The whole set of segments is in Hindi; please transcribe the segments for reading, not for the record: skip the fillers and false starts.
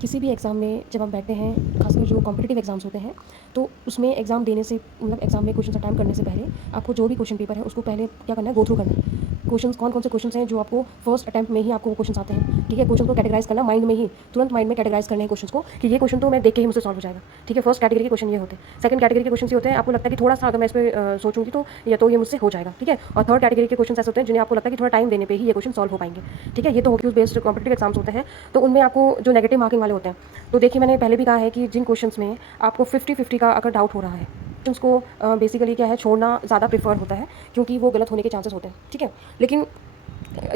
किसी भी एग्ज़ाम में जब हम बैठते हैं, खासकर जो कॉम्पिटिटिव एग्ज़ाम्स होते हैं, तो उसमें एग्ज़ाम देने से मतलब एग्ज़ाम में क्वेश्चंस अटेम्प्ट करने से पहले आपको जो भी क्वेश्चन पेपर है, उसको पहले क्या करना है, गो थ्रू करना है। क्वेश्चंस कौन-कौन से क्वेश्चंस हैं जो आपको फर्स्ट अटेम्प्ट में ही आपको वो क्वेश्चंस आते हैं, ठीक है? क्वेश्चन को कैटेगराइज़ करना माइंड में ही, तुरंत माइंड में कैटेगराइज़ करने हैं क्वेश्चंस को कि ये क्वेश्चन तो मैं देख के ही मुझसे सॉल्व हो जाएगा, ठीक है? फर्स्ट कैटेगरी के क्वेश्चन ये होते हैं। सेकंड कैटेगरी के क्वेश्चन ये होते हैं, आपको लगता है कि थोड़ा-सा अगर मैं इस पे सोचूँगी तो या तो ये मुझसे हो जाएगा, ठीक है? और थर्ड कैटेगरी के क्वेश्चन ऐसे होते हैं जिन्हें आपको लगता है कि थोड़ा टाइम देने पे ही ये क्वेश्चन सॉल्व हो पाएँगे, ठीक है? ये तो क्यूज़ बेस्ड कॉम्पिटिटिव एग्ज़ाम्स होते हैं, तो उनमें आपको जो नेगेटिव मार्किंग वाले होते हैं, तो देखिए मैंने पहले भी कहा है कि जिन क्वेश्चंस में आपको 50-50 का अगर डाउट हो रहा है, क्वेश्चंस को बेसिकली क्या है छोड़ना ज़्यादा प्रेफर होता है क्योंकि वो गलत होने के चांसेस होते हैं, ठीक है? लेकिन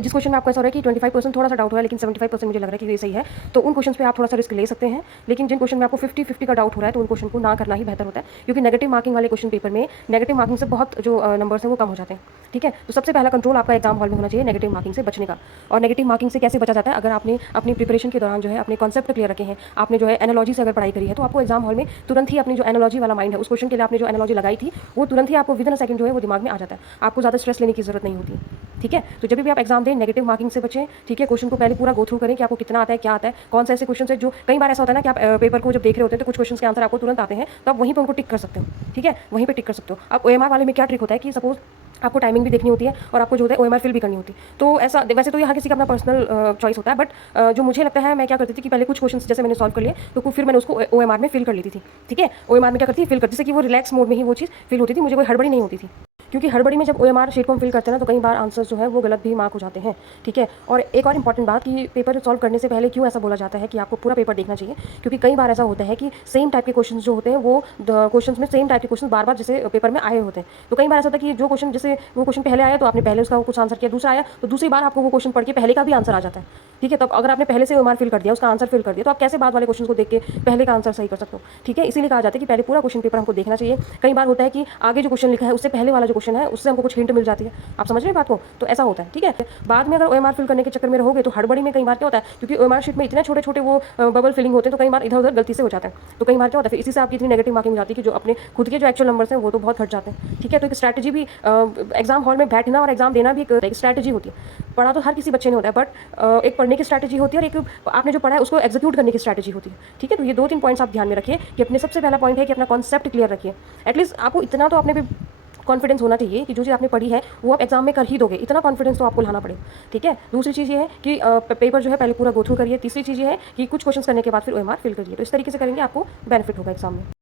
जिस क्वेश्चन में आपको ऐसा हो रहा है कि 25% थोड़ा-सा डाउट हो रहा है लेकिन 75% मुझे लग रहा है कि ये सही है, तो उन क्वेश्चंस पे आप थोड़ा-सा रिस्क ले सकते हैं। लेकिन जिन क्वेश्चन में आपको 50-50 का डाउट हो रहा है तो उन क्वेश्चन को ना करना ही बेहतर होता है क्योंकि नेगेटिव मार्किंग वाले क्वेश्चन पेपर में नेगेटिव मार्किंग से बहुत जो नंबर्स हैं वो कम हो जाते हैं, ठीक है? तो सबसे पहला कंट्रोल आपका एग्जाम हॉल में होना चाहिए नेगेटिव मार्किंग से बचने का। और नेगेटिव मार्किंग से कैसे बचा जाता है? अगर आपने अपनी प्रिपरेशन के दौरान जो है अपने कॉन्सेप्ट क्लियर रखे हैं, आपने जो है एनालॉजी से अगर पढ़ाई करी है, तो आपको एग्जाम हॉल में तुरंत ही अपनी जो एनालॉजी वाला माइंड है, उस क्वेश्चन के लिए आपने जो एनालॉजी लगाई थी, वो तुरंत ही आपको विदिन अ सेकंड जो है वो दिमाग में आ जाता है। आपको ज़्यादा स्ट्रेस लेने की ज़रूरत नहीं होती, ठीक है? तो जब भी आप एग्जाम दें नेगेटिव मार्किंग से बचें, ठीक है? क्वेश्चन को पहले पूरा गो थ्रू करें कि आपको कितना आता है, क्या आता है, कौन से ऐसे क्वेश्चन है जो कई बार ऐसा होता है ना कि आप पेपर को जब देख रहे होते हैं तो कुछ क्वेश्चन के आंसर आपको तुरंत आते हैं, तो आप वहीं पे उनको टिक कर सकते हो, ठीक है? वहीं पे टिक कर सकते हो। अब ओएमआर वाले में क्या ट्रिक होता है कि सपोज़ आपको टाइमिंग भी देखनी होती है और आपको जो होता है ओएमआर फिल भी करनी होती है। तो ऐसा वैसे तो यहाँ किसी का अपना पर्सनल चॉइस होता है, बट जो मुझे लगता है मैं क्या करती थी कि पहले कुछ क्वेश्चंस जैसे मैंने सॉल्व कर लिए तो फिर मैंने उसको ओएमआर में फिल कर लेती थी, ठीक है? ओएमआर में क्या करती थी, फिल करती, जैसे कि वो रिलैक्स मोड में ही वो चीज़ फिल होती थी, मुझे कोई हड़बड़ी नहीं होती थी। क्योंकि हड़बड़ी में जब ओएमआर शीट को हम फिल करते हैं ना तो कई बार आंसर्स जो है वो गलत भी मार्क हो जाते हैं, ठीक है? और एक और इंपॉर्टेंट बात कि पेपर सॉल्व करने से पहले क्यों ऐसा बोला जाता है कि आपको पूरा पेपर देखना चाहिए, क्योंकि कई बार ऐसा होता है कि सेम टाइप के क्वेश्चंस जो होते हैं वो क्वेश्चंस में सेम टाइप के क्वेश्चन बार-बार जैसे पेपर में आए होते हैं। तो कई बार ऐसा होता है कि जो क्वेश्चन जैसे वो क्वेश्चन पहले आया तो आपने पहले उसका कुछ आंसर किया, दूसरा आया तो दूसरी बार आपको वो क्वेश्चन पढ़ के पहले का भी आंसर आ जाता है, ठीक है? तब अगर आपने पहले से ओएमआर फिल कर दिया, उसका आंसर फिल कर दिया, तो आप कैसे बाद वाले क्वेश्चन को देख के पहले का आंसर सही कर सकते हो, ठीक है? इसीलिए कहा जाता है कि पहले पूरा क्वेश्चन पेपर हमको देखना चाहिए। कई बार होता है कि आगे जो क्वेश्चन लिखा है उससे पहले वाला जो क्वेश्चन है उससे हमको कुछ हिंट मिल जाती है। आप समझ रहे हैं बात को? तो ऐसा होता है, ठीक है? बाद में अगर ओएमआर फिल करने के चक्कर में रहोगे तो हड़बड़ी में कई बार क्या होता है, क्योंकि ओएमआर शीट में इतने छोटे-छोटे वो बबल फिलिंग होते हैं तो कई बार इधर-उधर गलती से हो जाता है। तो कई बार क्या होता है फिर इसी से आपकी इतनी नेगेटिव मार्किंग हो जाती है कि जो अपने खुद के जो एक्चुअल नंबर्स हैं वो तो बहुत हट जाते हैं, ठीक है? तो एक स्ट्रैटेजी भी एग्जाम हॉल में बैठना और एग्जाम देना भी एक स्ट्रैटेजी होती है। पढ़ा तो हर किसी बच्चे ने होता है, बट एक पढ़ने की स्ट्रैटेजी होती है और एक आपने जो पढ़ा है उसको एग्जीक्यूट करने की स्ट्रैटेजी होती है, ठीक है? तो ये 2-3 पॉइंट्स आप ध्यान में रखिए कि अपने सबसे पहला पॉइंट है कि अपना कॉन्सेप्ट क्लियर रखिए। एटलीस्ट आपको इतना तो अपने भी कॉन्फिडेंस होना चाहिए कि जो चीज़ आपने पढ़ी है वो आप एग्जाम में कर ही दोगे, इतना कॉन्फिडेंस तो आपको लाना पड़ेगा, ठीक है? दूसरी चीज़ ये है कि पेपर जो है पहले पूरा गो थ्रू करिए। तीसरी चीज़ ये है कि कुछ क्वेश्चंस करने के बाद फिर ओएमआर फिल करिए। तो इस तरीके से करेंगे आपको बेनिफिट होगा एग्जाम में।